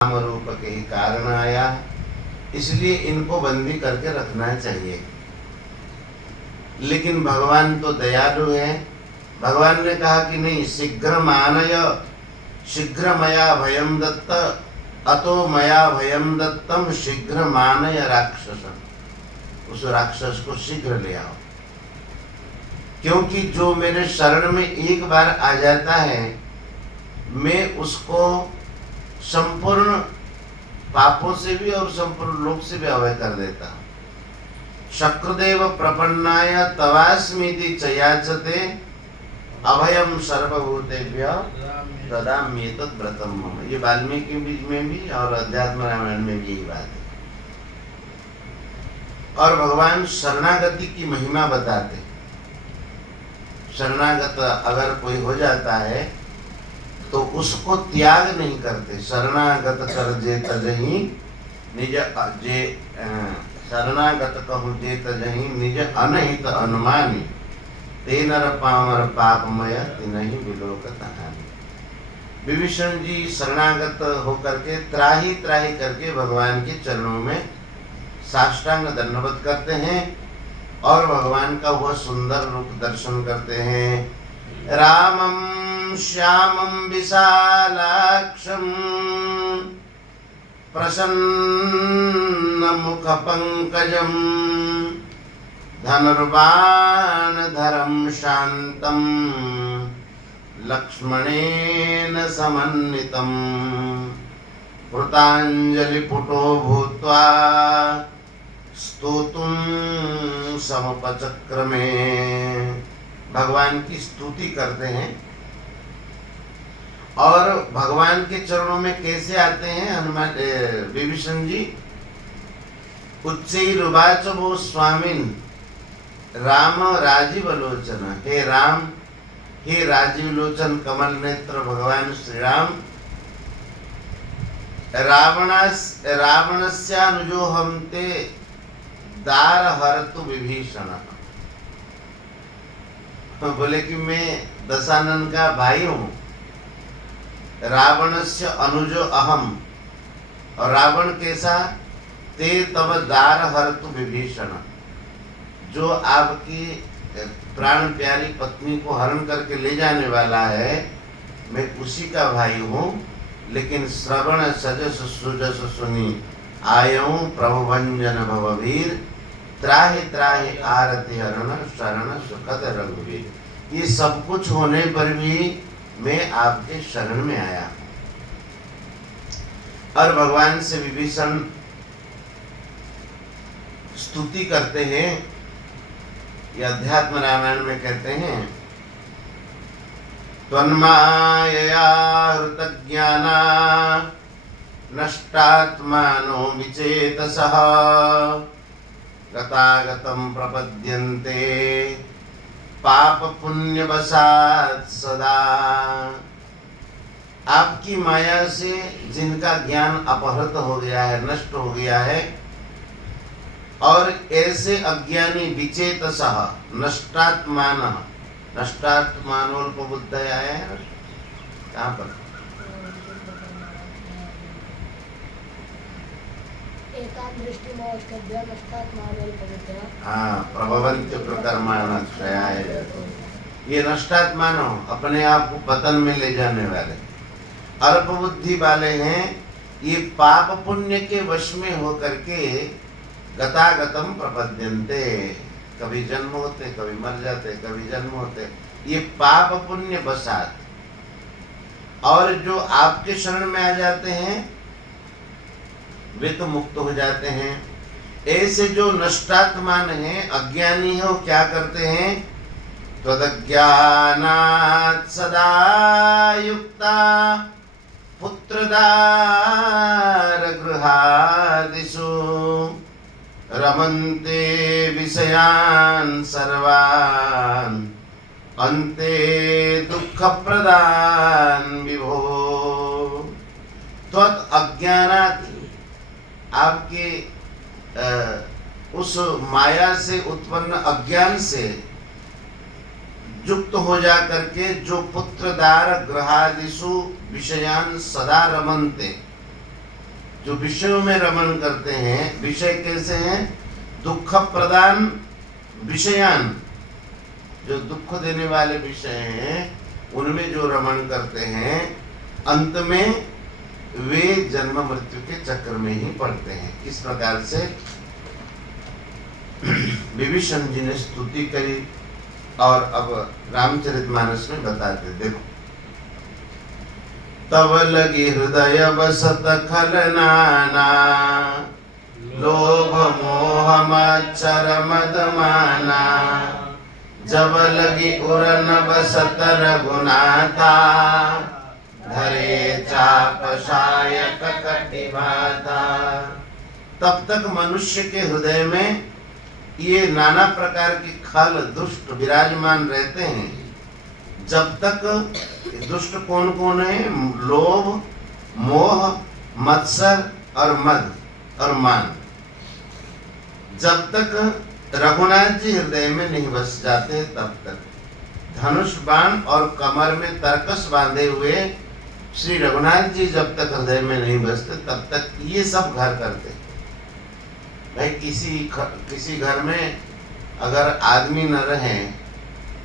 नाम रूप के ही कारण आया, इसलिए इनको बंदी करके रखना चाहिए। लेकिन भगवान तो दयालु है। भगवान ने कहा कि नहीं, शीघ्र मानय, शीघ्र मया भयम दत्त, अतो मया भयम दत्तम, शीघ्र मानय राक्षसम। उस राक्षस को शीघ्र ले आओ, क्योंकि जो मेरे शरण में एक बार आ जाता है, मैं उसको संपूर्ण पापों से भी और संपूर्ण लोक से भी अभय कर देता हूँ। शक्रदेव प्रपन्नाय तवास्मीति चयाचते, अभयम सर्वभूतेभ्य ददाम्येतत् व्रतम मम। ये वाल्मीकि में भी और अध्यात्म रामायण में भी यही बात है। और भगवान शरणागति की महिमा बताते। शरणागत अगर कोई हो जाता है तो उसको त्याग नहीं करते। शरणागत कर जे तजहि निज जे, शरणागत कहु जे तजहि निज अनहित अनुमानी, ते नर पामर पापमय तिनहि विलोकत हानि। विभीषण जी शरणागत होकर के त्राही त्राही करके भगवान के चरणों में साष्टांग दंडवत करते हैं और भगवान का वह सुंदर रूप दर्शन करते हैं। रामं श्यामं विशालाक्षं प्रसन्नमुखपङ्कजं धनुर्बाणधरं शान्तं लक्ष्मणेन समन्वितं, कृताञ्जलिपुटो भूत्वा स्तोतुं समपचक्रमे। भगवान की स्तुति करते हैं। और भगवान के चरणों में कैसे आते हैं हनुमान विभीषण जी? उच्चैरुवाच वो स्वामिन राम राजीव लोचन। हे राम, हे राजीव लोचन कमल नेत्र भगवान श्री राम, रावणस्यानुजोहं ते दार हरतु विभीषण। बोले कि मैं दशानन का भाई हूँ। रावणस्य अनुजो अहम, और रावण कैसा? ते तब दार हरतु विभीषण, जो आपकी प्राण प्यारी पत्नी को हरण करके ले जाने वाला है, मैं उसी का भाई हूँ। लेकिन श्रवण सजस सुजस सुनी, आयऊं प्रभु भंजन भववीर, त्राहि त्राहि आरति हरण शरण सुखद रघुवीर। ये सब कुछ होने पर भी मैं आपके शरण में आया। और भगवान से विभीषण स्तुति करते हैं। ये अध्यात्म रामायण में कहते हैं, त्वन्मायया हृतज्ञाना नष्टात्मानो विचेतसः, गतागतं प्रपद्यन्ते पाप पुण्य वशात् सदा। आपकी माया से जिनका ज्ञान अपहृत हो गया है, नष्ट हो गया है, और ऐसे अज्ञानी विचेतसः नष्टात्मानः, नष्टात्मानोल्पबुद्धया है कहाँ पर? हाँ, प्रभवन्त्य प्रकर्माणक्षयाय। ये नष्टात्मानो अपने आप को पतन में ले जाने वाले, अल्प बुद्धि वाले हैं। ये पाप पुण्य के वश में होकर के गतागतम प्रपद्यन्ते, कभी जन्म होते, कभी मर जाते, कभी जन्म होते। ये पाप पुण्य वशात। और जो आपके शरण में आ जाते हैं वे तो मुक्त हो जाते हैं। ऐसे जो नष्टात्मान हैं, अज्ञानी है, वो क्या करते हैं? त्वदज्ञानात् सदा युक्ता पुत्रदार गृहादिषु, रमन्ते विषयान् सर्वान्, अन्ते दुःखप्रदान् विभो। त्वत् अज्ञानात्, आपके उस माया से उत्पन्न अज्ञान से युक्त हो जा करके जो पुत्रदार ग्रहादिषु विषयान सदा रमन्ते, जो विषयों में रमण करते हैं, विषय कैसे हैं? दुख प्रदान विषयान, जो दुख देने वाले विषय हैं उनमें जो रमण करते हैं, अंत में वे जन्म मृत्यु के चक्र में ही पड़ते हैं। इस प्रकार से विभीषण जी ने स्तुति करी और अब रामचरितमानस में बताते, देखो। तब लगी हृदय बसत खलनाना, लोभ मोह मच्छर मद माना, जब लगी उरन बसत रघुनाथा, धरे चाप सायक कटिभाता। तब तक मनुष्य के हृदय में ये नाना प्रकार की खल दुष्ट विराजमान रहते हैं। जब तक दुष्ट कौन कौन है? लोभ, मोह, मत्सर और मद और मान। जब तक रघुनाथ जी हृदय में नहीं बस जाते तब तक धनुष बाण और कमर में तरकस बांधे हुए श्री रघुनाथ जी जब तक हृदय में नहीं बसते तब तक ये सब घर करते। भाई किसी घर में अगर आदमी न रहे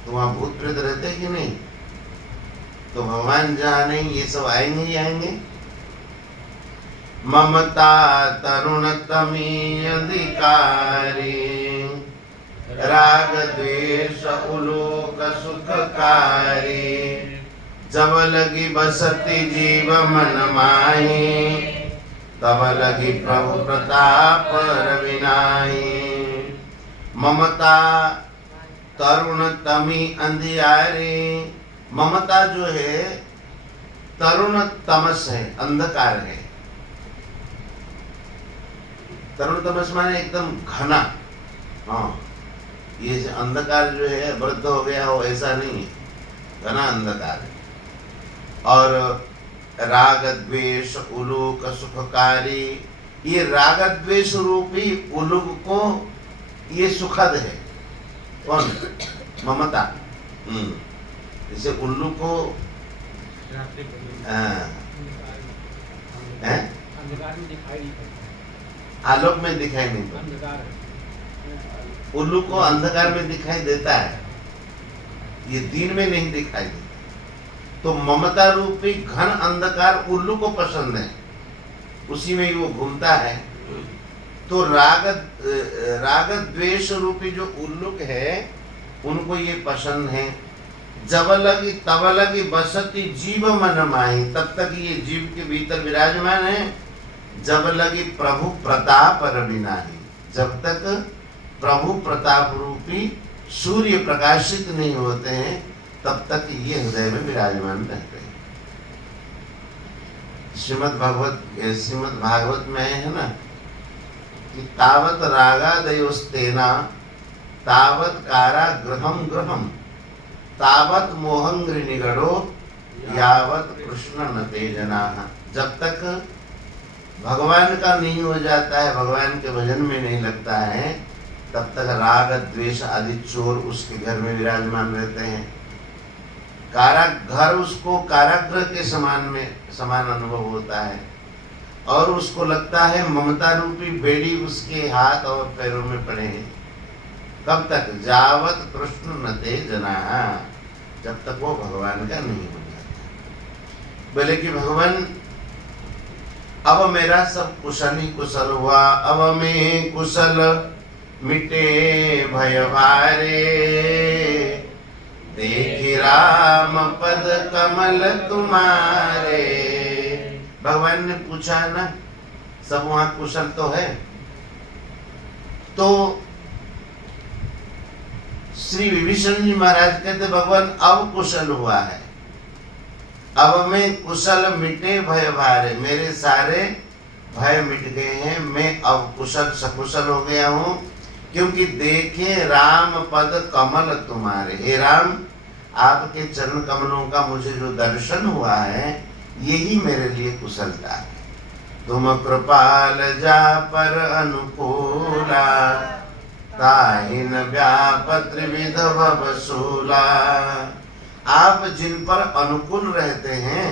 तो वहाँ भूत प्रेत रहते कि नहीं? तो भगवान जहाँ नहीं, ये सब आएंगे ही आएंगे। ममता तरुण तमी अधिकारी, राग द्वेष उलोक सुखकारी, जब लगी बसती जीव मन माही, तब लगी प्रभु प्रताप रविनाही। ममता तरुण तमी अंधियारी, ममता जो है तरुण तमस है, अंधकार है। तरुण तमस माने एकदम घना। हाँ, ये अंधकार जो है वृद्ध हो गया हो ऐसा नहीं है, घना अंधकार है। और राग द्वेष उलूक सुखकारी, ये राग द्वेष रूपी उलूक को ये सुखद है। कौन? ममता। जैसे उल्लू को आलोक में दिखाई नहीं पड़ता, उल्लू को अंधकार में दिखाई देता है, ये दिन में नहीं दिखाई देता। तो ममता रूपी घन अंधकार उल्लू को पसंद है, उसी में वो घूमता है। तो राग द्वेष रूपी जो उल्लुक है उनको ये पसंद है। जब लगी तब लगी बसती जीव मन माही, तब तक ये जीव के भीतर विराजमान है। जब लगी प्रभु प्रताप रविनाही, जब तक प्रभु प्रताप रूपी सूर्य प्रकाशित नहीं होते हैं तब तक ये हृदय में विराजमान रहते हैं। श्रीमद् भागवत में है ना कि तावत रागादयोस्तेना तावत कारागृहं गृहं, तावत मोहंग्रि निगड़ो यावत कृष्ण न ते जनाः। जब तक भगवान का नहीं हो जाता है, भगवान के भजन में नहीं लगता है, तब तक राग द्वेष आदि चोर उसके घर में विराजमान रहते हैं। घर उसको कारागृह के समान अनुभव होता है और उसको लगता है ममता रूपी बेड़ी उसके हाथ और पैरों में पड़े हैं। कब तक? जावत कृष्ण न ते जनाः, जब तक वो भगवान का नहीं हो जाता। बोले कि भगवान अब मेरा सब कुशल ही कुशल हुआ, अब मैं कुशल मिटे भय भारे, देखी राम पद कमल तुम्हारे। भगवान ने पूछा ना, सब वहां कुशल तो है। तो श्री विभीषण जी महाराज कहते भगवान अब कुशल हुआ है, अब मैं कुशल मिटे भय भारे, मेरे सारे भय मिट गए हैं, मैं अब कुशल सकुशल हो गया हूँ। क्योंकि देखे राम पद कमल तुम्हारे, हे राम आपके चरण कमलों का मुझे जो दर्शन हुआ है यही मेरे लिए कुशलता है। तुम कृपाल जा पर अनुकूला, ताहिन व्यापत त्रिविध भवसूला। आप जिन पर अनुकूल रहते हैं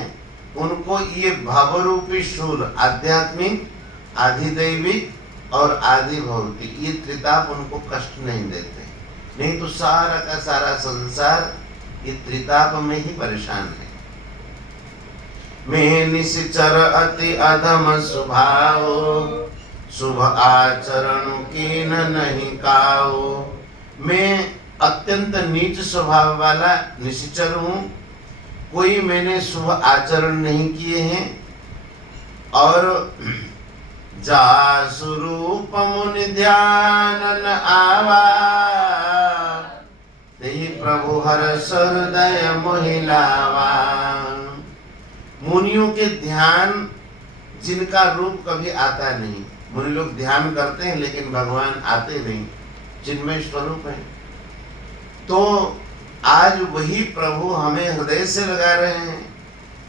उनको ये भवरूपी शूल, आध्यात्मिक आधिदैविक और आदि भौतिक, ये त्रिताप उनको कष्ट नहीं देते। नहीं तो सारा का सारा संसार ये त्रिताप में ही परेशान है। मैं निश्चर अति अधम स्वभाव, शुभ आचरण की नहीं काओ। मैं अत्यंत नीच स्वभाव वाला निश्चर हूँ, कोई मैंने शुभ आचरण नहीं किए हैं। और जा स्वरूप मुनि ध्यान न आवा, तेहि प्रभु हर हृदय मोहिलावा। मुनियों के ध्यान जिनका रूप कभी आता नहीं, मुनि लोग ध्यान करते हैं लेकिन भगवान आते नहीं, चिन्मय स्वरूप है। तो आज वही प्रभु हमें हृदय से लगा रहे हैं।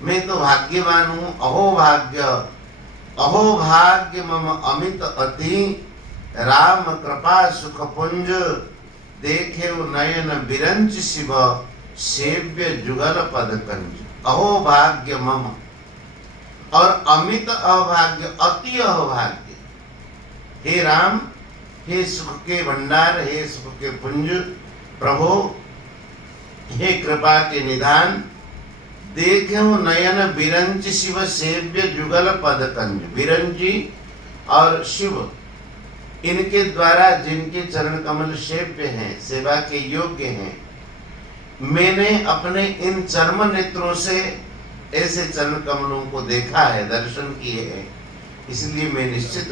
मैं तो भाग्यवान हूँ, अहो भाग्य मम अमित अति, राम कृपा सुख पुंज, देखे नयन बिरंच शिव, सेव्य जुगल पद कंज। अहो भाग्य मम, और अमित अभाग्य, अति अभाग्य। हे राम, हे सुख के भंडार, हे सुख के पुंज प्रभु, हे कृपा के निधान, देखे नयन बिरंच शिव, सेव्य जुगल पद कंज। बिरंजी और शिव, इनके द्वारा जिनके चरण कमल सेव्य हैं, सेवा के योग्य हैं, मैंने अपने इन चर्म नेत्रों से ऐसे चरण कमलों को देखा है, दर्शन किए हैं, इसलिए मैं निश्चित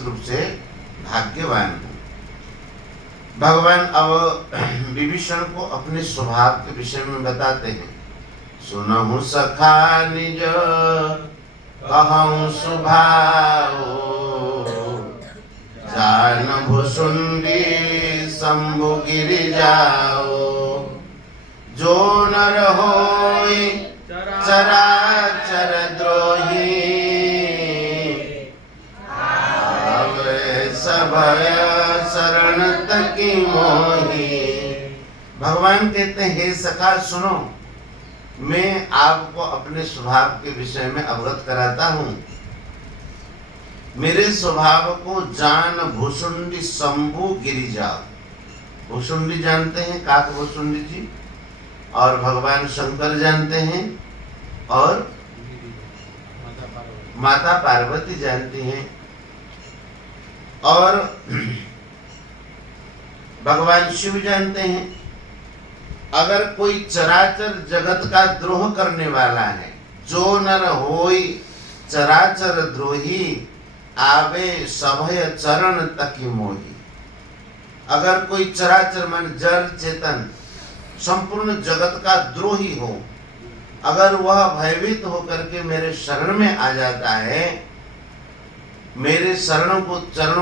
रूप से भाग्यवान हूँ। भगवान अब विभीषण को अपने स्वभाव के विषय में बताते हैं। सुनहु सखा निज कहूँ स्वभाव, जान भुसुंडी शंभु गिरि जाओ। जो नर होई चराचर द्रोही, आवे सभय शरण तकी मोही। भगवान कहते हैं, हे सखा सुनो, मैं आपको अपने स्वभाव के विषय में अवगत कराता हूँ। मेरे स्वभाव को जान भुसुंडी शंभु गिरि जाओ। भुसुंडी जानते हैं, काक भुसुंडी जी, और भगवान शंकर जानते हैं, और माता पार्वती जानती हैं, और भगवान शिव जानते हैं। अगर कोई चराचर जगत का द्रोह करने वाला है, जो नर होई चराचर द्रोही, आवे सभय चरण तकी मोही। अगर कोई चराचर मन जड़ चेतन संपूर्ण जगत का द्रोही हो, अगर वह भयभीत होकर के मेरे शरण में आ जाता है, मेरे चरणों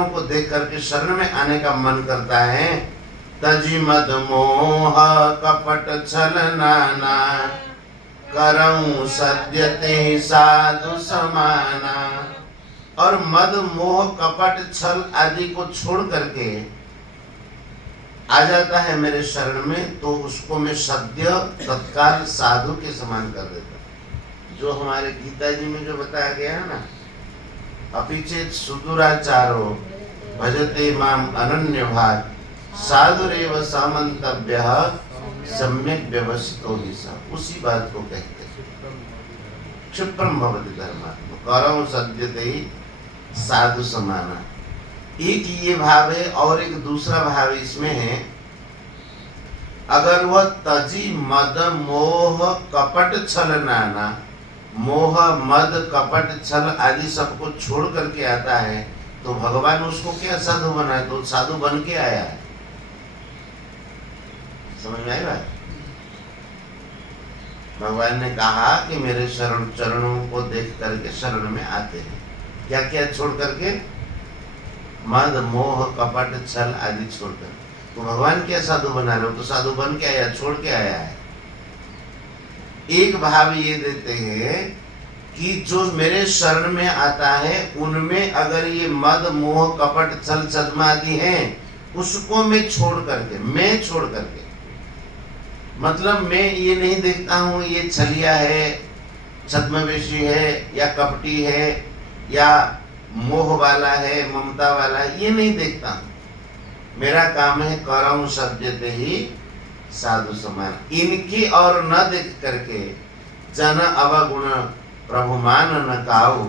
को देख करके शरण में आने का मन करता है, तजी मद मोह कपट छल नाना, करऊं सद्यते साधु समाना। और मद मोह कपट छल आदि को छोड़ करके आ जाता है मेरे शरण में, तो उसको मैं सद्य तत्काल साधु के समान कर देता। जो हमारे गीता जी में जो बताया गया है ना, अपिचेत सुदुराचारो भजते माम अनन्य भाग, साधुरेव सामंतव्यः सम्यक व्यवस्थितो हि सः। उसी बात को कहते हैं, क्षिप्रम भवति धर्मात्मा, करम सद्यते ही साधु समाना। एक ये भाव है, और एक दूसरा भाव इसमें है, अगर वह तजी मद मोह कपट छल नाना, मोह मद कपट छल आदि सबको छोड़ करके आता है, तो भगवान उसको क्या साधु बनाए, तो साधु बन के आया है। समझ में आई बात? भगवान ने कहा कि मेरे चरणों को देख करके शरण में आते हैं, क्या क्या छोड़ करके, मद मोह कपट छल आदि छोड़कर। तो भगवान क्या साधु बना रहे हो, तो साधु बन के आया, छोड़ के आया है। एक भाव ये देते हैं कि जो मेरे शरण में आता है, उनमें अगर ये मद मोह कपट छल छद्म आदि हैं, उसको मैं छोड़ करके, मतलब मैं ये नहीं देखता हूँ ये छलिया है, छद्मवेशी है, या कपटी है, या मोह वाला है, ममता वाला है, ये नहीं देखता हूँ। मेरा काम है करऊं सभ्यते ही साधु समान। इनकी और न देख करके जन अवगुण प्रभु मान न काऊ,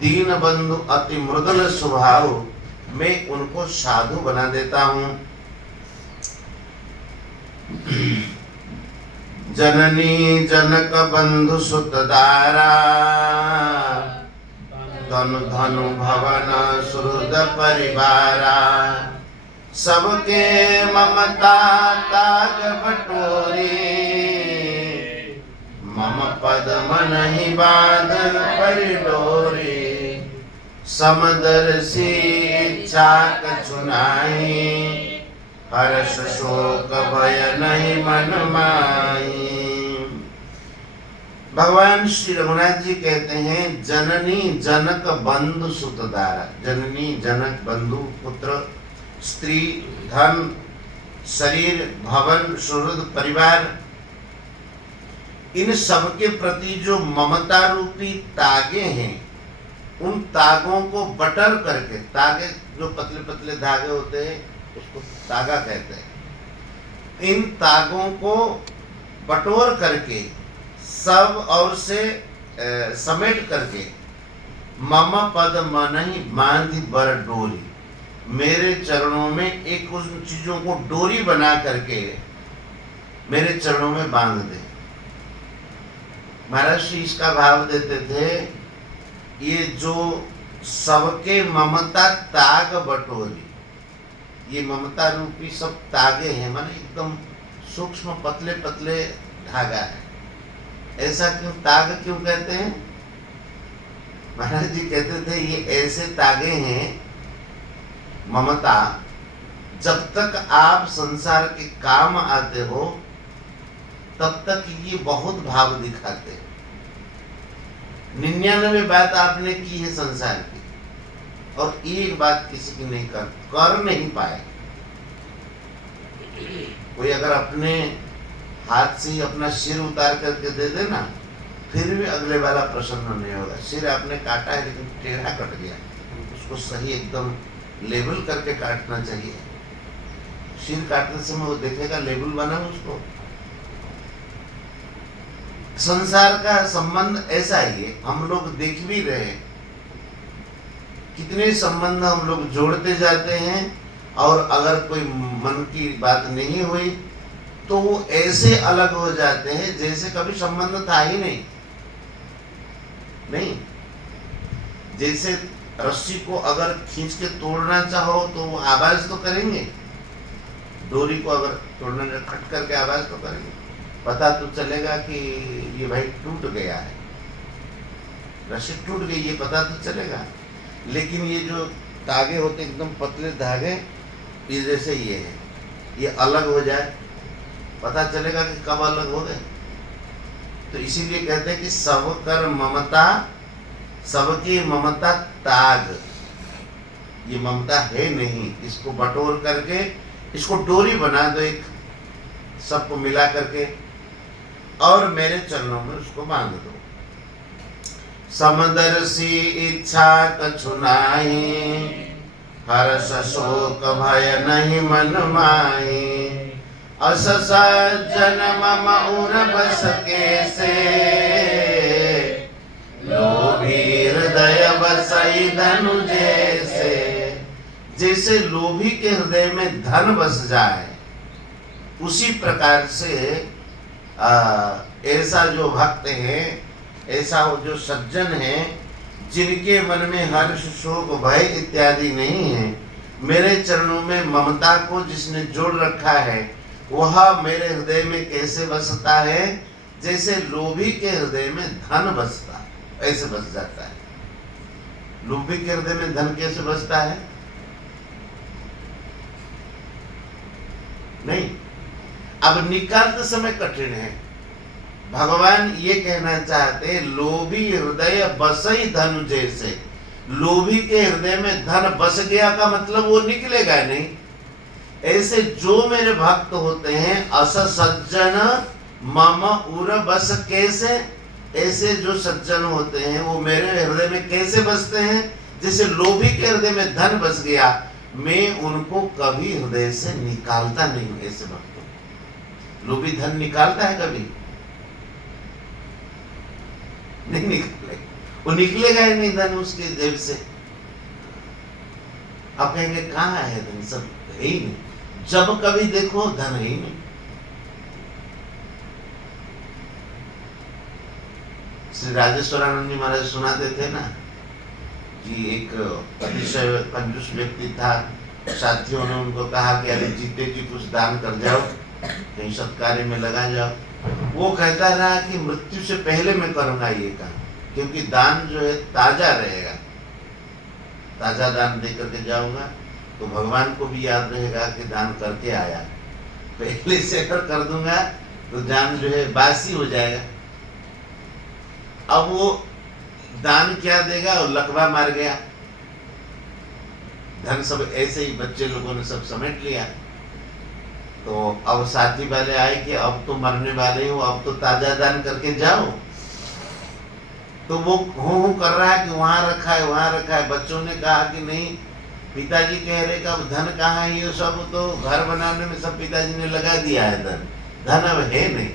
दीन बंधु अति मृदुल स्वभाव, मैं उनको साधु बना देता हूँ। जननी जनक बंधु सुत दारा, धनु धनु भवन सुहृद परिवारा, सबके ममता ताग बटोरी, मम पद मन ही बांध परिडोरी, समदर्शी इच्छा कछुनाई, हर्ष शोक भय नहीं मन माही। भगवान श्री रघुनाथ जी कहते हैं जननी जनक बंधु सुतदारा। जननी जनक बंधु पुत्र स्त्री धन शरीर भवन सुहृद परिवार, इन सबके प्रति जो ममता रूपी तागे हैं, उन तागों को बटर करके, तागे जो पतले पतले धागे होते हैं उसको तागा कहते हैं, इन तागों को बटोर करके सब और से समेट करके, मम पद मन ही बांधी बर डोरी, मेरे चरणों में एक उन चीजों को डोरी बना करके मेरे चरणों में बांध दे। महाराज श्री इसका भाव देते थे, ये जो सबके ममता ताग बटोरी, ये ममता रूपी सब तागे हैं, माने एकदम सूक्ष्म पतले पतले धागा है। ऐसा क्यों ताग क्यों कहते हैं? महाराज जी कहते थे ये ऐसे तागे हैं ममता, जब तक आप संसार के काम आते हो तब तक ये बहुत भाव दिखाते हैं। 99 बात आपने की है संसार की, और एक बात किसी की नहीं कर नहीं पाए। कोई अगर अपने हाथ से ही अपना सिर उतार करके दे देना, फिर भी अगले वाला प्रसन्न नहीं होगा। सिर आपने काटा है लेकिन टेढ़ा कट गया, उसको सही एकदम लेबल करके काटना चाहिए। सिर काटते समय वो देखेगा लेबल बना उसको। संसार का संबंध ऐसा ही है, हम लोग देख भी रहे हैं कितने संबंध हम लोग जोड़ते जाते हैं, और अगर कोई मन की बात नहीं हुई तो वो ऐसे अलग हो जाते हैं जैसे कभी संबंध था ही नहीं। जैसे रस्सी को अगर खींच के तोड़ना चाहो तो वो आवाज तो करेंगे, डोरी को अगर तोड़ना खट करके आवाज तो करेंगे, पता तो चलेगा कि ये भाई टूट गया है, रस्सी टूट गई, ये पता तो चलेगा। लेकिन ये जो धागे होते एकदम पतले धागे, ये जैसे ये है, ये अलग हो जाए पता चलेगा कि कब अलग हो गए। तो इसीलिए कहते हैं कि सब कर ममता, सबकी ममता ताग, ये ममता है नहीं, इसको बटोर करके इसको डोरी बना दो, एक सबको मिला करके, और मेरे चरणों में उसको बांध दो। समदर्शी इच्छा कछु नाहीं, हर्ष शोक भय नहीं मन माही, अस सज्जन मम उर बस कैसे, लोभी हृदय बसई धनु जैसे। जैसे लोभी के हृदय में धन बस जाए, उसी प्रकार से ऐसा जो भक्त है, ऐसा जो सज्जन है, जिनके मन में हर्ष शोक भय इत्यादि नहीं है, मेरे चरणों में ममता को जिसने जोड़ रखा है, वह मेरे हृदय में कैसे बसता है? जैसे लोभी के हृदय में धन बसता, ऐसे बस जाता है। लोभी के हृदय में धन कैसे बसता है? नहीं। अब निकालते समय कठिन है। भगवान ये कहना चाहते, लोभी हृदय बसई धनु जैसे। लोभी के हृदय में धन बस गया का मतलब वो निकलेगा नहीं। ऐसे जो मेरे भक्त होते हैं, अस सज्जन मम उर बस कैसे, ऐसे जो सज्जन होते हैं वो मेरे हृदय में कैसे बसते हैं? जैसे लोभी के हृदय में धन बस गया, मैं उनको कभी हृदय से निकालता नहीं हूं। ऐसे भक्तों, लोभी धन निकालता है कभी नहीं निकलेगा, वो निकलेगा ही नहीं धन उसके जेब से। आप कहेंगे कहाँ है धन, सब है ही नहीं, जब कभी देखो धन है ही नहीं। श्री राजेश्वरानंद जी महाराज सुनाते थे ना कि एक अतिशय कंजूस व्यक्ति था, साथियों ने उनको कहा कि अरे जीते जी कुछ दान कर जाओ, कहीं सत्कार्य में लगा जाओ। वो कहता रहा कि मृत्यु से पहले मैं करूंगा ये काम, क्योंकि दान जो है ताजा रहेगा, ताजा दान दे करके जाऊंगा तो भगवान को भी याद रहेगा कि दान करके आया। पहले से अगर कर दूंगा तो दान जो है बासी हो जाएगा। अब वो दान क्या देगा, और लकवा मार गया, धन सब ऐसे ही बच्चे लोगों ने सब समेट लिया। तो अब साथी वाले आए कि अब तो मरने वाले हो, अब तो ताजा दान करके जाओ। तो वो हूँ कर रहा है कि वहां रखा है, वहां रखा है। बच्चों ने कहा कि नहीं, पिताजी कह रहे कि अब धन कहाँ है, ये सब तो घर बनाने में सब पिताजी ने लगा दिया है, धन अब है नहीं।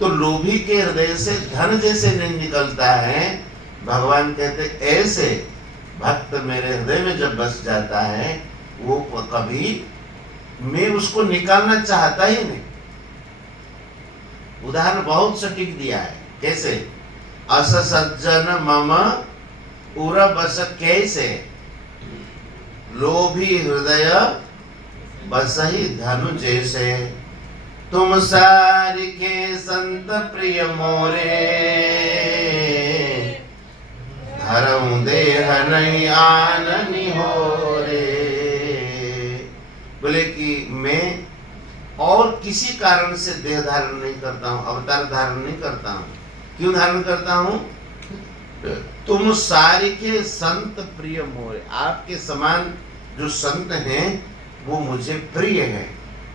तो लोभी के हृदय से धन जैसे नहीं निकलता है, भगवान कहते ऐसे भक्त मेरे हृदय में जब बस जाता है, वो कभी मैं उसको निकालना चाहता ही नहीं। उदाहरण बहुत सटीक दिया है, कैसे? अस सज्जन मम उरबस कैसे, लोभी हृदय बसहि धनु जैसे, तुम सारिके संत प्रिय मोरे, धरऊं देह नहीं आननी हो रे। बोले कि मैं और किसी कारण से देह धारण नहीं करता हूं, अवतार धारण नहीं करता हूं। क्यों धारण करता हूं? तुम सारिके संत प्रिय मोरे, आपके समान जो संत हैं वो मुझे प्रिय है,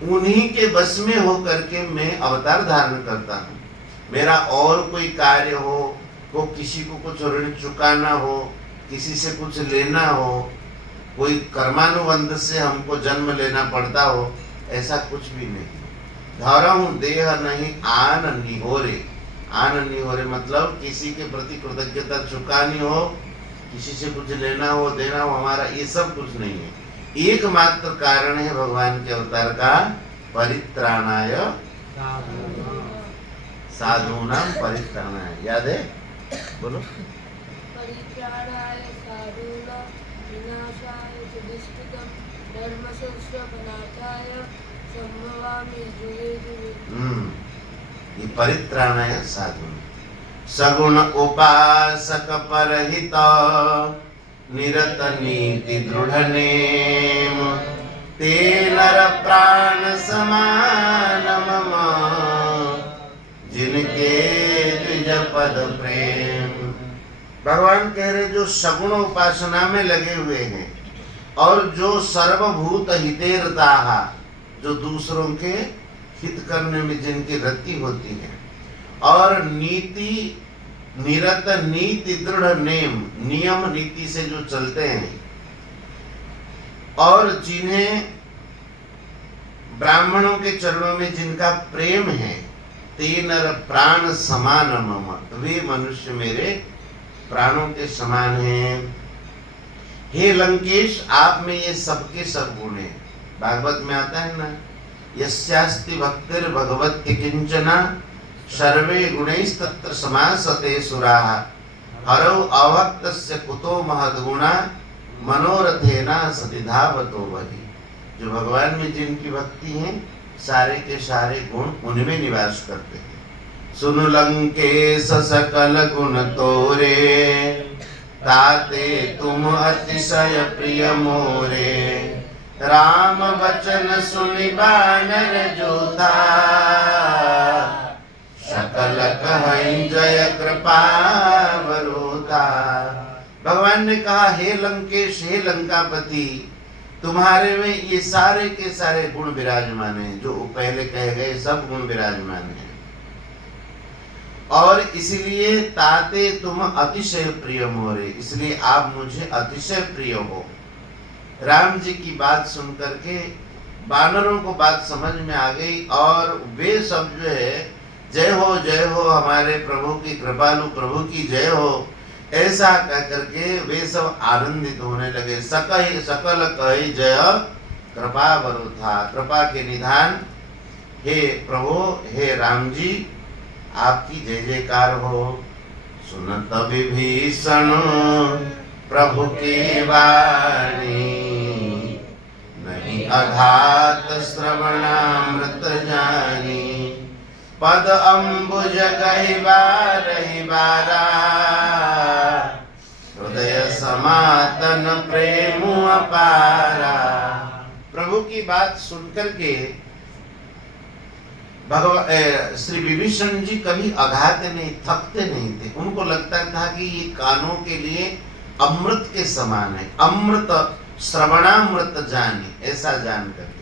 उन्हीं के बस में हो करके मैं अवतार धारण करता हूँ। मेरा और कोई कार्य हो, को किसी को कुछ ऋण चुकाना हो, किसी से कुछ लेना हो, कोई कर्मानुबंध से हमको जन्म लेना पड़ता हो, ऐसा कुछ भी नहीं। धरऊं देह नहीं आन निहोरे। आन निहोरे मतलब किसी के प्रति कृतज्ञता चुकानी हो, किसी से कुछ लेना हो, देना हो, हमारा ये सब कुछ नहीं है। एकमात्र कारण है भगवान के अवतार का, परित्राणाय साधूनां परित्राणाय। याद है? बोलो। परित्राणाय साधूनां विनाशाय च दुष्कृतं धर्मसंस्थापनार्थाय संभवामि युगे युगे। ये परित्राणाय साधूनां। सगुण उपासक परहित निरत नीति दृढ़ नेम, ते नर प्राण समान मम, जिनके द्विज पद प्रेम। भगवान कह रहे जो सगुण उपासना में लगे हुए हैं और जो सर्वभूत हितेरताः, जो दूसरों के हित करने में जिनकी रति होती है, और नीति निरत नीति दृढ़ नेम, नियम नीति से जो चलते हैं, और जिन्हें ब्राह्मणों के चरणों में जिनका प्रेम है, ते नर प्राण समान मम, वे मनुष्य मेरे प्राणों के समान हैं। हे लंकेश, आप में ये सबके सब गुण हैं। भागवत में आता है ना, यस्यास्ति भक्तिर् भगवत्ति किंचना, सर्वे गुणैस्तत्र समासते सुराः, हरौ अभक्तस्य कुतो महद्गुणा, मनोरथेना सति धावतो वही। जो भगवान में जिनकी भक्ति है, सारे के सारे गुण उनमें निवास करते हैं। सुन लंकेश सकल गुण तोरे, ताते तुम अतिशय प्रिय मोरे, राम वचन सुनि बानर जोधा, सकल कहई जय कृपा वरोधा। भगवान ने कहा, हे लंकेश, हे लंकापति, तुम्हारे में ये सारे के सारे गुण विराजमान हैं, जो पहले कहे गए सब गुण विराजमान हैं। और इसलिए ताते तुम अतिशय प्रिय मोरे, इसलिए आप मुझे अतिशय प्रिय हो। राम जी की बात सुन करके वानरों को बात समझ में आ गई और वे सब जो है जय हो हमारे प्रभु की, कृपालु प्रभु की जय हो, ऐसा कह करके वे सब आनंदित होने लगे। सकल कहि जय कृपा बरु था, कृपा के निधान हे प्रभु, हे राम जी, आपकी जय जयकार हो। सुनत विभीषण प्रभु की वाणी, नहीं अघात श्रवणामृत जानी। पद अम्बुज गहिबारहि बारा, हृदय समातन प्रेम अपारा। प्रभु की बात सुनकर के श्री विभीषण जी कभी अघाते नहीं, थकते नहीं थे। उनको लगता था कि ये कानों के लिए अमृत के समान है, अमृत श्रवणामृत जाने, ऐसा जान करके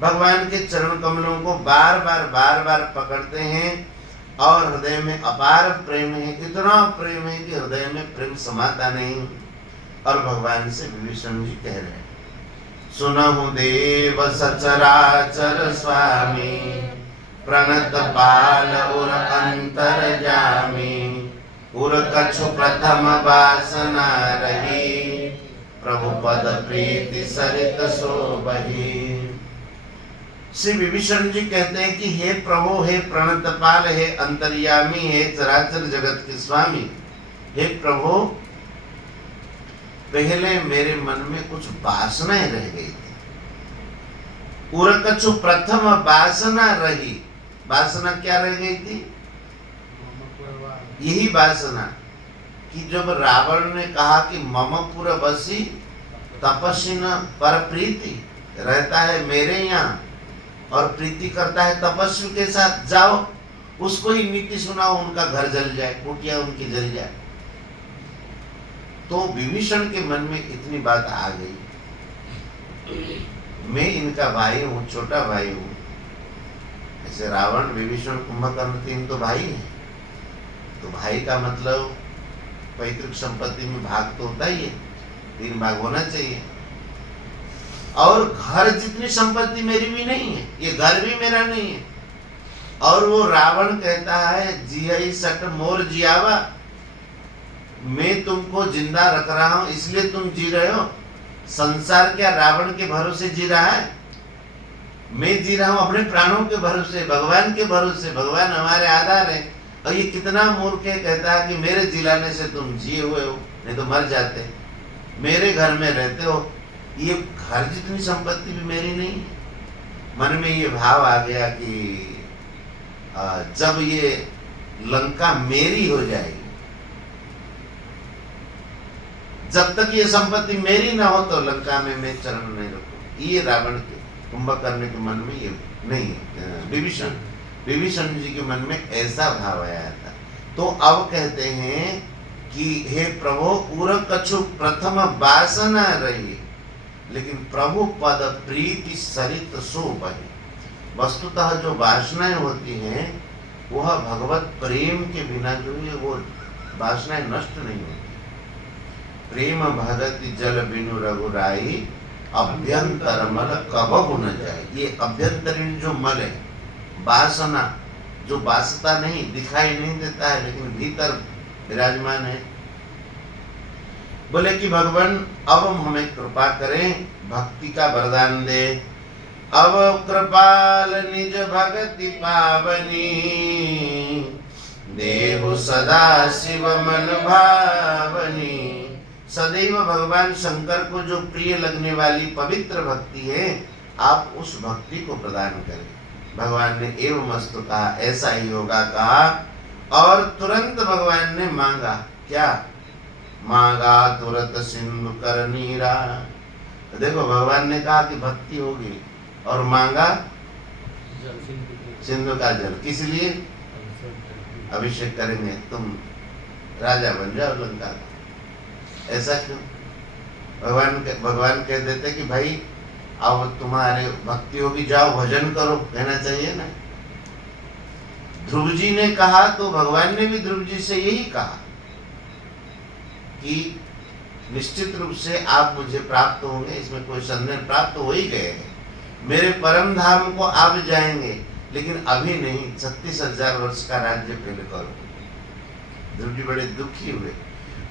भगवान के चरण कमलों को बार बार पकड़ते हैं और हृदय में अपार प्रेम है, इतना प्रेम है कि हृदय में प्रेम समाता नहीं। और भगवान से विभीषण जी कह रहे हैं, सुनहु देव सचराचर स्वामी, प्रणत बाल उर अंतर जामी। उर कछु प्रथम वासना रही, प्रभु पद प्रीति सरित शोभहि। श्री विभीषण जी कहते हैं कि हे प्रभु, हे प्रणतपाल, हे अंतर्यामी, हे चराचर जगत के स्वामी, हे प्रभु, पहले मेरे मन में कुछ वासनाएं रह गई थी। उरकछु प्रथम वासना रही। वासना क्या रह गई थी? यही वासना कि जब रावण ने कहा कि मम पुर बसी तपस्विन पर प्रीति, रहता है मेरे यहाँ और प्रीति करता है तपस्वी के साथ, जाओ उसको ही नीति सुनाओ, उनका घर जल जाए, कुटिया उनकी जल जाए। तो विभीषण के मन में इतनी बात आ गई, मैं इनका भाई हूँ, छोटा भाई हूँ। ऐसे रावण, विभीषण, कुंभकर्ण, तीन तो भाई हैं। तो भाई का मतलब पैतृक संपत्ति में भाग तो होता ही है, 3 भाग होना चाहिए। और घर जितनी संपत्ति मेरी भी नहीं है, ये घर भी मेरा नहीं है। और वो रावण कहता है, जियई सट मोर जियावा, मैं तुमको जिंदा रख रहा हूं इसलिए तुम जी रहे हो। संसार क्या रावण के भरोसे जी रहा है? मैं जी रहा हूं अपने प्राणों के भरोसे, भगवान के भरोसे। भगवान हमारे आधार है। और ये कितना मूर्ख है, कहता है कि मेरे जिलाने से तुम जिए हुए हो, नहीं तो मर जाते, मेरे घर में रहते हो। ये घर जितनी संपत्ति भी मेरी नहीं है। मन में ये भाव आ गया कि जब ये लंका मेरी हो जाएगी, जब तक ये संपत्ति मेरी ना हो तो लंका में मैं चरण नहीं रखूं। ये रावण के, कुंभकर्ण के मन में ये नहीं, विभीषण जी के मन में ऐसा भाव आया था। तो अब कहते हैं कि हे प्रभु, उर कछु प्रथम वासना रही, लेकिन प्रभु पद प्रीति सरित शोभहि। वस्तुतः जो वासनाएं होती हैं वह भगवत प्रेम के बिना जो है वो वासनाएं नष्ट नहीं होती। प्रेम भगति जल बिनु रघुराई, अभ्यंतर मल कबहु न जाए। ये अभ्यंतरीण जो मल है, वासना, जो वासता नहीं, दिखाई नहीं देता है लेकिन भीतर विराजमान है। बोले कि भगवान अब हमें कृपा करें, भक्ति का वरदान दे। अब कृपाल निज भगति पावनी, देहु सदा शिव मन भावनी। सदैव भगवान शंकर को जो प्रिय लगने वाली पवित्र भक्ति है, आप उस भक्ति को प्रदान करें। भगवान ने एवं मस्तु कहा, ऐसा ही होगा कहा। और तुरंत भगवान ने मांगा, क्या मांगा? तुरंत सिंधु कर नीरा। देखो भगवान ने कहा कि भक्ति होगी और मांगा सिंधु का जल। किस लिए? अभिषेक करेंगे, तुम राजा बन जाओ लंका का। ऐसा क्यों? भगवान कह देते कि भाई अब तुम्हारे भक्ति होगी, जाओ भजन करो, कहना चाहिए ना। ध्रुव जी ने कहा तो भगवान ने भी ध्रुव जी से यही कहा कि निश्चित रूप से आप मुझे प्राप्त होंगे, इसमें कोई संदेह, प्राप्त हो ही गए हैं, मेरे परम धाम को आप जाएंगे, लेकिन अभी नहीं, 36,000 वर्ष का राज्य पहले करो। ध्रुव जी बड़े दुखी हुए।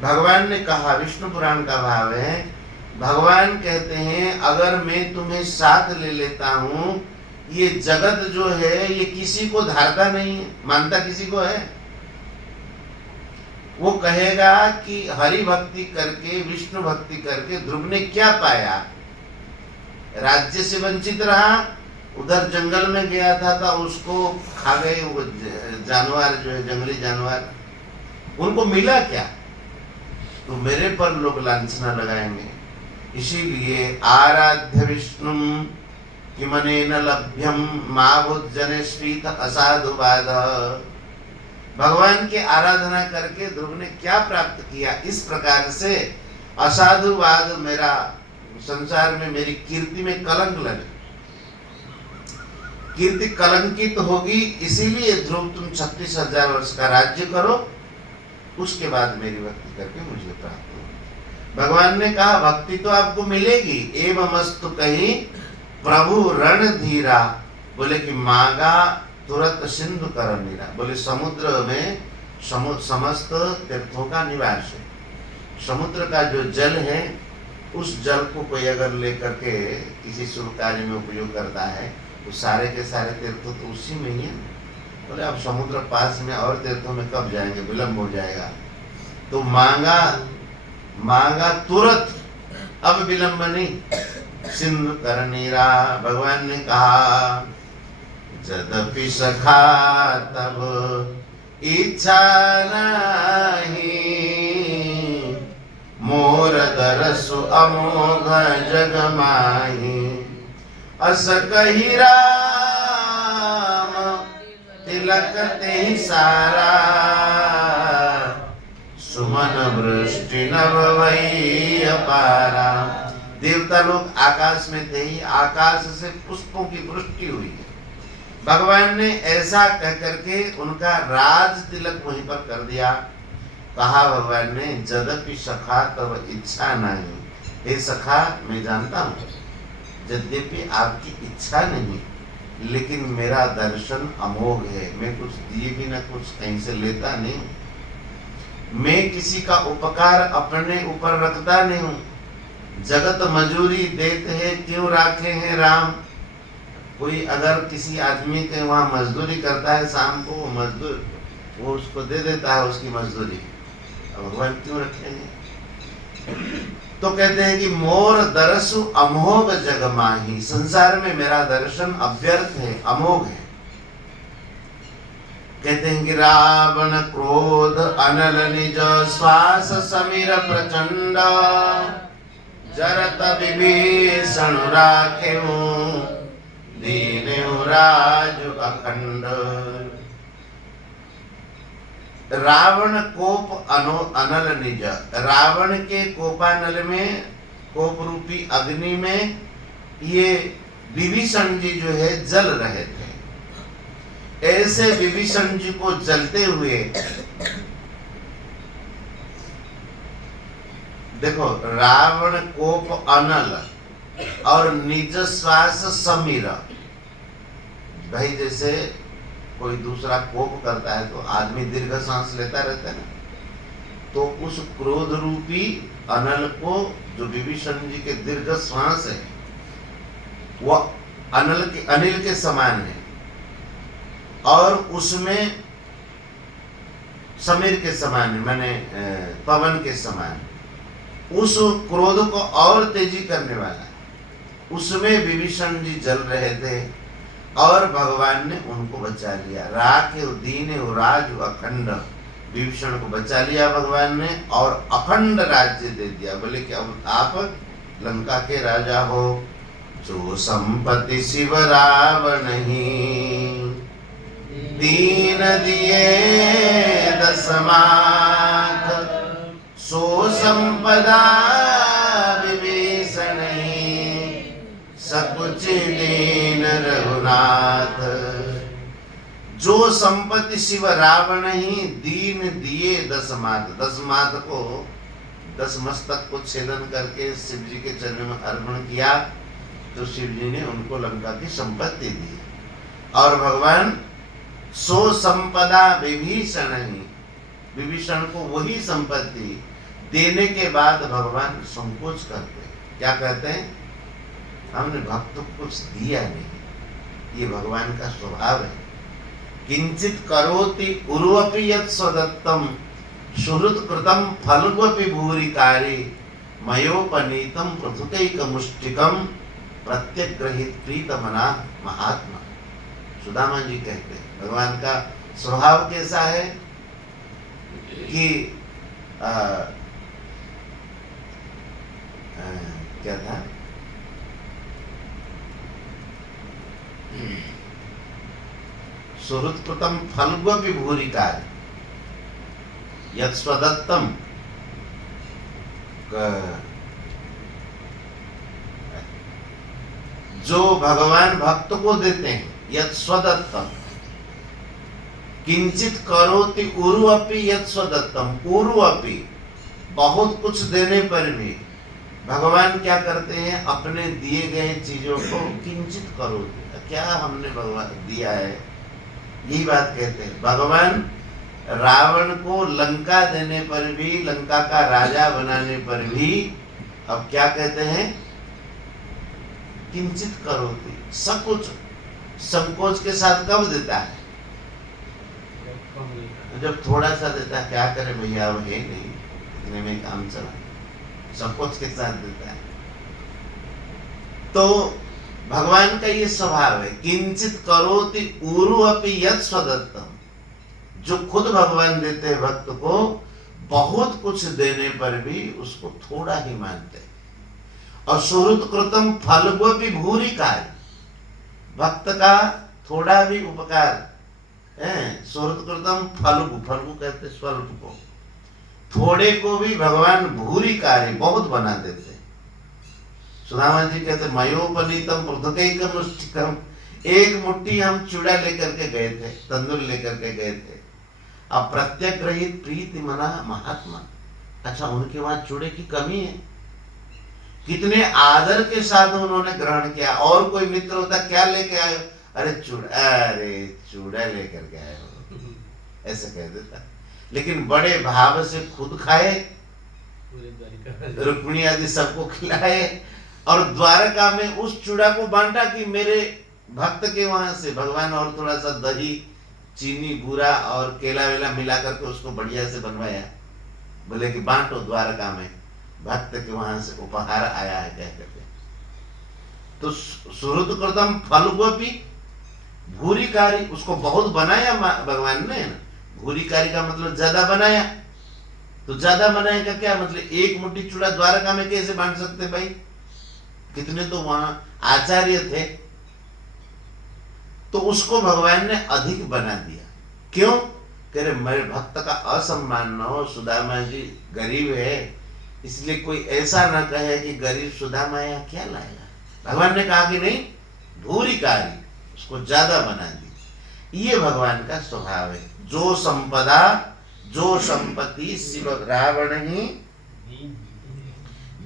भगवान ने कहा, विष्णु पुराण का भाव है, भगवान कहते हैं अगर मैं तुम्हें साथ ले लेता हूं, ये जगत जो है ये किसी को धारता नहीं है, मानता किसी को है। वो कहेगा कि हरि भक्ति करके, विष्णु भक्ति करके ध्रुव ने क्या पाया? राज्य से वंचित रहा, उधर जंगल में गया था उसको खा गए वो जानवर जो है, जंगली जानवर, उनको मिला क्या? तो मेरे पर लोग लांछना लगाएंगे। इसीलिए आराध्य विष्णु किमनेन लभ्यम माभुजने स्वीत असाधुवाद, भगवान की आराधना करके ध्रुव ने क्या प्राप्त किया? इस प्रकार से असाधुवाद, मेरा संसार में मेरी कीर्ति में कलंक लगे, कीर्ति कलंकित होगी। इसीलिए ध्रुव तुम 36,000 वर्ष का राज्य करो, उसके बाद मेरी भक्ति करके मुझे प्राप्त हो। भगवान ने कहा भक्ति तो आपको मिलेगी, एवमस्तु कहीं प्रभु रण धीरा, बोले कि मांगा तुरंत सिंधु कर नीरा, बोले समुद्र में समस्त तीर्थों का निवास है, समुद्र का जो जल है उस जल को कोई अगर लेकर के किसी शुभ कार्य में उपयोग करता है, तो सारे के सारे तीर्थ तो उसी में ही है। बोले अब समुद्र पास में और तीर्थों में कब जाएंगे, विलंब हो जाएगा। तो मांगा तुरंत, अब विलंब नहीं, सिंधु कर नीरा। भगवान ने कहा जदपि सखा तब इच्छा नहीं, मोर दरसु अमोघ जग माही, अस कही राम तिलक ते सारा, सुमन वृष्टि नभ वही अपारा। देवता लोग आकाश में थे ही, आकाश से पुष्पों की वृष्टि हुई है। भगवान ने ऐसा कह करके उनका राज तिलक वहीं पर कर दिया। कहा भगवान ने जदपि सखा तब इच्छा नहीं, हे सखा मैं जानता हूँ यद्यपि आपकी इच्छा नहीं, लेकिन मेरा दर्शन अमोघ है, मैं कुछ दिए भी ना कुछ कहीं से लेता नहीं, मैं किसी का उपकार अपने ऊपर रखता नहीं हूँ। जगत मजूरी देते हैं क्यों राखे हैं राम, कोई अगर किसी आदमी के वहाँ मजदूरी करता है शाम को, वो मजदूर वो उसको दे देता है उसकी मजदूरी, भगवान क्यों रखेंगे? तो कहते हैं कि मोर दरसु अमोघ जग माही, संसार में मेरा दर्शन अव्यर्थ है, अमोघ है। कहते हैं कि रावण क्रोध अनल निज श्वास समीर प्रचंड, जरत विभीषण राखेऊ दीनेऊ राज अखंड। रावण कोप अनल निज, रावण के कोपानल में, कोप रूपी अग्नि में ये विभीषण जी जो है जल रहे थे। ऐसे विभीषण जी को जलते हुए देखो, रावण कोप अनल और निज श्वास समीर, भाई जैसे कोई दूसरा कोप करता है तो आदमी दीर्घ सांस लेता रहता है ना, तो उस क्रोध रूपी अनल को, जो विभीषण जी के दीर्घ श्वास है, वह अनिल के समान है, और उसमें समीर के समान है, माने पवन के समान, उस क्रोध को और तेजी करने वाला, उसमें विभीषण जी जल रहे थे और भगवान ने उनको बचा लिया। राखे दीन राज अखंड, विभीषण को बचा लिया भगवान ने और अखंड राज्य दे दिया। बोले कि अब आप लंका के राजा हो। जो संपत्ति शिव रावण नहीं, दीन दिए दसमाथ, सो संपदा विभीषण सकुच दीन रघुनाथ। जो संपत्ति शिव रावण ही दीन दिए 10 मात। 10 मात को 10 मस्तक को छेदन करके शिव जी के चरण में अर्पण किया तो शिव जी ने उनको लंका की संपत्ति दी। और भगवान सो संपदा विभीषण ही, विभीषण को वही संपत्ति देने के बाद भगवान संकोच करते हैं। क्या कहते हैं? हमने भक्त को कुछ दिया नहीं। ये भगवान का स्वभाव है। किंचित करोति उर्वपि यत् स्वदत्तम सुहृत् कृतं फल्गुपि भूरिकारी मयोपनीतम पृथुकैकमुष्टिकम प्रत्यग्रहित प्रीतमना महात्मा। सुदामा जी कहते हैं भगवान का स्वभाव कैसा है कि क्या था? सुहृत्कृतम फल्गुपि भूरिकारी यत् स्वदत्तम, जो भगवान भक्त को देते हैं, यत् स्वदत्तम। किंचित करोति उर्वपि यत् स्वदत्तम, उर्वपि बहुत कुछ देने पर भी भगवान क्या करते हैं? अपने दिए गए चीजों को किंचित करोति, क्या हमने भगवान दिया है, यही बात कहते हैं। भगवान रावण को लंका देने पर भी, लंका का राजा बनाने पर भी अब क्या कहते हैं? किंचित करोति, सकुच, संकोच के साथ कब देता है? जब थोड़ा सा देता है। क्या करे भैया, अब है नहीं, इतने में काम चला, संकोच के साथ देता है। तो भगवान का ये स्वभाव है। किंचित करोति उर्वपि यत् स्वदत्तम, जो खुद भगवान देते हैं भक्त को, बहुत कुछ देने पर भी उसको थोड़ा ही मानते हैं। और सुहृत् कृतम फल्गुपि भूरिकारी, भक्त का थोड़ा भी उपकार है। सुहृत् कृतम फल्गु, फल्गु कहते स्वल्प को, थोड़े को भी भगवान भूरिकारी, बहुत बना देते। सुदामा जी कहते मयोपनीतम पृथुकैकमुष्टिकम, एक मुट्ठी हम चूड़ा लेकर के गए थे, तंदूर लेकर के गए थे। अब प्रत्यग्रहित प्रीति मना महात्मा, अच्छा उनके वहां चूड़े की कमी है, कितने आदर के साथ उन्होंने ग्रहण किया। और कोई मित्र होता क्या लेके आए? अरे चूड़ा लेकर के आए हो, ऐसे कह देता। लेकिन बड़े भाव से खुद खाए, रुक्मिणी आदि सबको खिलाए, और द्वारका में उस चूड़ा को बांटा कि मेरे भक्त के वहां से भगवान, और थोड़ा सा दही, चीनी, बूरा और केला वेला मिला करके उसको बढ़िया से बनवाया। बोले कि बांटो द्वारका में, भक्त के वहां से उपहार आया है कह करके। तो सुहृत् कृतम फल्गुपि भूरिकारी, उसको बहुत बनाया भगवान ने। भूरिकारी का मतलब ज्यादा बनाया। तो ज्यादा बनाने का क्या मतलब? एक मुट्ठी चूड़ा द्वारका में कैसे बांट सकते भाई? कितने तो वहां आचार्य थे। तो उसको भगवान ने अधिक बना दिया। क्यों? कह रहे मेरे भक्त का असम्मान न हो, सुदामा जी गरीब है, इसलिए कोई ऐसा ना कहे कि गरीब सुदामा यहाँ क्या लाएगा। भगवान ने कहा कि नहीं, भूरिकारी, उसको ज्यादा बना दी। ये भगवान का स्वभाव है। जो संपदा, जो संपत्ति शिव रावण ही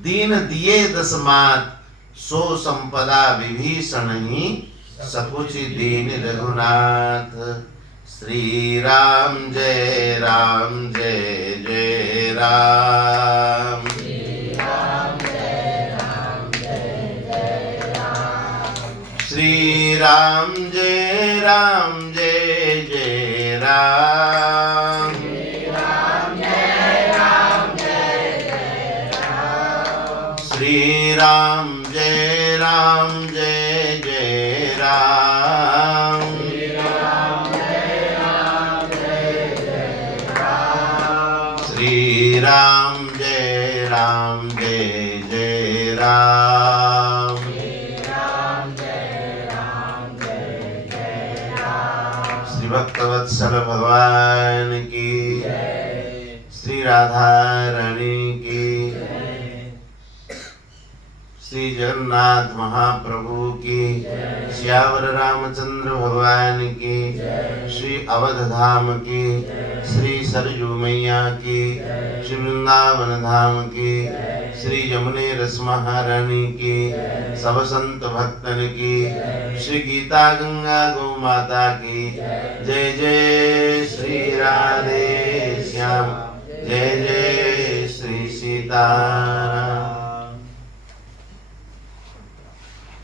दीन दिए 10 मात, सो संपदा विभीषण ही सकुचि दीन रघुनाथ। श्री राम जय राम जय जय राम। श्री राम जय राम जय जय राम। श्री राम जय राम जय जय राम। श्री राम जय राम जय जय राम। श्री राम जय राम जय जय राम। श्री राम जय राम जय जय राम। श्री राम जय राम जय जय राम। श्री राम जय राम जय जय राम। श्री भक्तवत्सल भगवान की जय। श्री राधा रानी की, जय। श्री जगन्नाथ महाप्रभु की, श्यावर रामचंद्र भगवान की, श्री अवध धाम की, श्री सरयू मैया की, श्री वृंदावन धाम की, श्री यमुने रस महारानी की, सब संत भक्तन की, श्री गीता गंगा गौ माता की। जय जय श्री राधे श्याम, जय जय श्री सीता